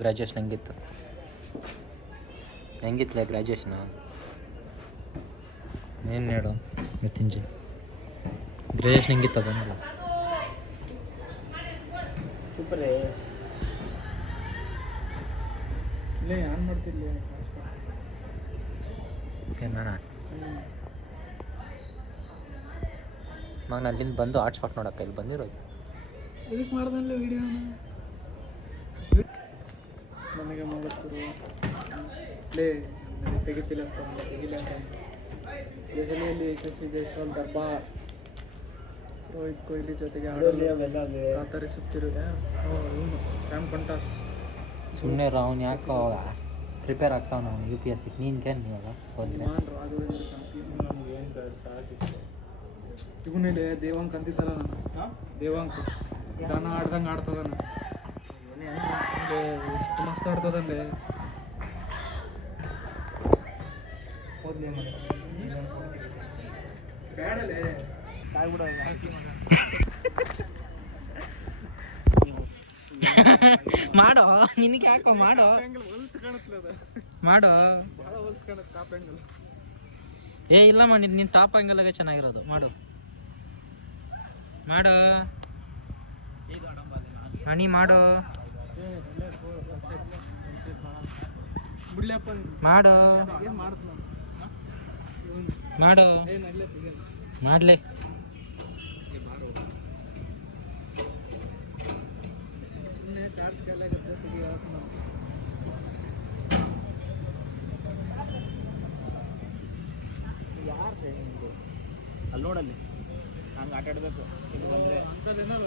Graduation ಹೆಂಗಿತ್ತು? ಹೆಂಗಿತ್ತಲೆ graduation? ಏನು ಹೇಳು ಮೃತ್ಯುಂಜಯ್, ಗ್ರ್ಯಾಜುಯೇಷನ್ ಹೆಂಗಿತ್ತು ಬಂದಿಲ್ಲ? ಸೂಪರ್. ಇಲ್ಲೇ ಏನು ಮಾಡ್ತಿರ್ಲಿ ನಾನು ಮಗ ಅಲ್ಲಿಂದ ಬಂದು ಹಾಟ್ಸ್ಪಾಟ್ ನೋಡಕ್ಕ ಇಲ್ಲಿ ಬಂದಿರೋದು. ಇದಕ್ಕೆ ಮಾಡ್ದಲ್ಲ ವಿಡಿಯೋನ ನನಗೆ ಮಾಡುತ್ತಿರುವ ಲೇ ತೆಗಿತಿಲ್ಲಪ್ಪ ತೆಗಿಲ್ಲ. ದೆಹಲಿಯಲ್ಲಿ ಯಶಸ್ವಿ ಜೈಸ್ವಾಲ್ ಡಬ್ಬಾ ರೋಹಿತ್ ಕೊಹ್ಲಿ ಜೊತೆಗೆ ಆಡಲು ಕಾತರಿಸುತ್ತಿರುವ ಇವನು ಸ್ಯಾಮ್ ಕಂಟಾಸ್. ಸುಮ್ಮನೆ ಅವ್ನು ಯಾಕೋ ಪ್ರಿಪೇರ್ ಆಗ್ತಾವ ನಾವು UPSC. ನೀನ್ಗೇನು ಇವಾಗ ಹೋದ್ರೆ ರಾಘವೇಂದ್ರ ಚಾಂಪಿಯನ್. ನಮ್ಗೆ ಏನು ಸಾಕಿತ್ತು ಇವನಲ್ಲಿ ದೇವಾಂಕ್ ಅಂತಿದ್ದಲ್ಲ ನಾನು. ದೇವಾಂಕ್ ಗಾನ ಆಡ್ದಂಗೆ ಆಡ್ತದಾನ. ಎಷ್ಟು ಮಸ್ತ್ ಆಡ್ತದಂಡೆ. ಬೇಡಲೇ ಸಾಯ್ಬಿಡ ಮಾಡೋ, ನಿನಗೆ ಯಾಕೋ ಮಾಡೋ ಹೊಲ್ಸ್ ಕಾಣುತ್ತದ, ಮಾಡೋ. ಭಾಳ ಹೊಲ್ಸ್ ಕಾಣುತ್ತೆ ಟಾಪ್ ಆ್ಯಂಗಲ್. ಇಲ್ಲ ಮಾಡಿ ನಿನ್ನ ಟಾಪ್ ಆ್ಯಂಗಲ್ಗೆ ಚೆನ್ನಾಗಿರೋದು. ಮಾಡು ಮಾಡು ಹಣಿ ಮಾಡು ಬಿಡ್ಲಪ್ಪ ಮಾಡು ಏನು ಮಾಡ್ತಾನ ಮಾಡು ಮಾಡಲಿ. ಸುಮ್ಮನೆ ಚಾರ್ಜ್ ಖಾಲಿ ಆಗುತ್ತೆ ತೆಗಿ ಹೇಳ್ತಾನ. ಯಾರು ಅಲ್ಲಿ ನೋಡಲ್ಲಿ ಹಂಗೆ ಆಟ ಆಡಬೇಕು. ಇದು ಬಂದರೆ ಅಂಕಲ್ ಏನಲ್ಲ